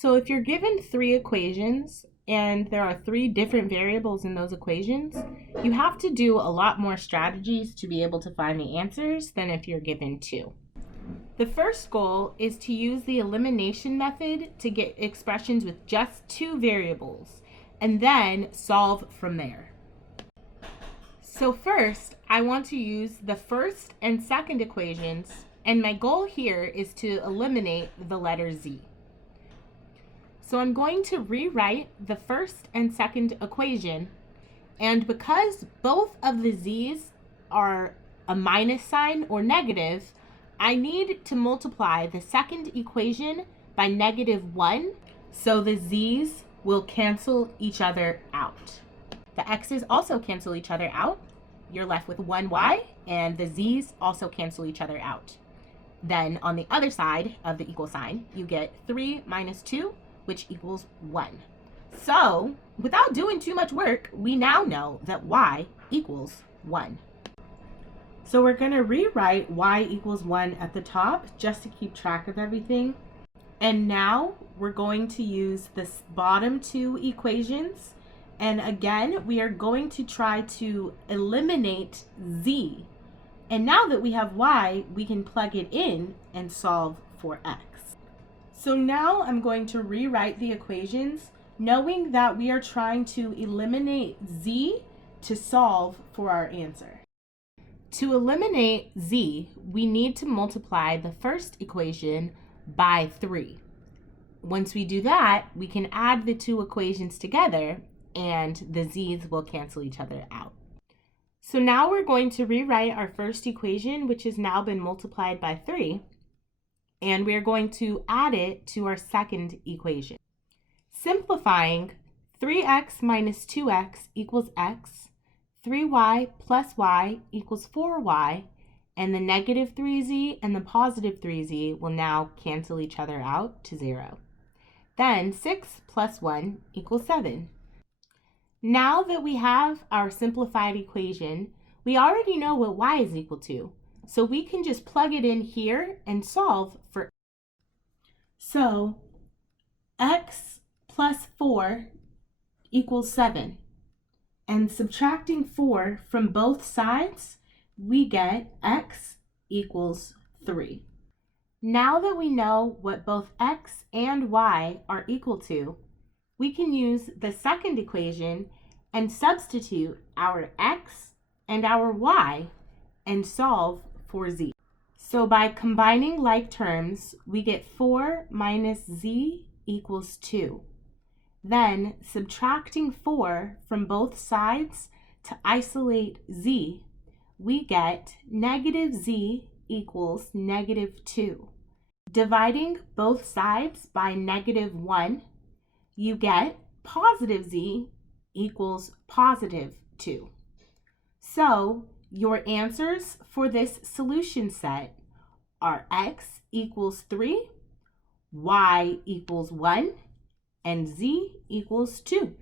So if you're given three equations and there are three different variables in those equations, you have to do a lot more strategies to be able to find the answers than if you're given two. The first goal is to use the elimination method to get expressions with just two variables and then solve from there. So first, I want to use the first and second equations, and my goal here is to eliminate the letter z. So I'm going to rewrite the first and second equation, and because both of the z's are a minus sign or negative, I need to multiply the second equation by -1, so the z's will cancel each other out. The x's also cancel each other out. You're left with 1y, and the z's also cancel each other out. Then on the other side of the equal sign, you get 3 minus 2, which equals 1. So, without doing too much work, we now know that y equals 1. So we're going to rewrite y equals 1 at the top just to keep track of everything. And now we're going to use the bottom two equations. And again, we are going to try to eliminate z. And now that we have y, we can plug it in and solve for x. So now I'm going to rewrite the equations, knowing that we are trying to eliminate z to solve for our answer. To eliminate z, we need to multiply the first equation by 3. Once we do that, we can add the two equations together and the z's will cancel each other out. So now we're going to rewrite our first equation, which has now been multiplied by 3, and we're going to add it to our second equation. Simplifying, 3x minus 2x equals x, 3y plus y equals 4y, and the negative 3z and the positive 3z will now cancel each other out to 0. Then 6 plus 1 equals 7. Now that we have our simplified equation, we already know what y is equal to, so we can just plug it in here and solve for. So x plus 4 equals 7. And subtracting 4 from both sides, we get x equals 3. Now that we know what both x and y are equal to, we can use the second equation and substitute our x and our y and solve for z. So by combining like terms, we get 4 minus z equals 2. Then subtracting 4 from both sides to isolate z, we get negative z equals -2. Dividing both sides by -1, you get positive z equals +2. So your answers for this solution set are x equals 3, y equals 1, and z equals 2.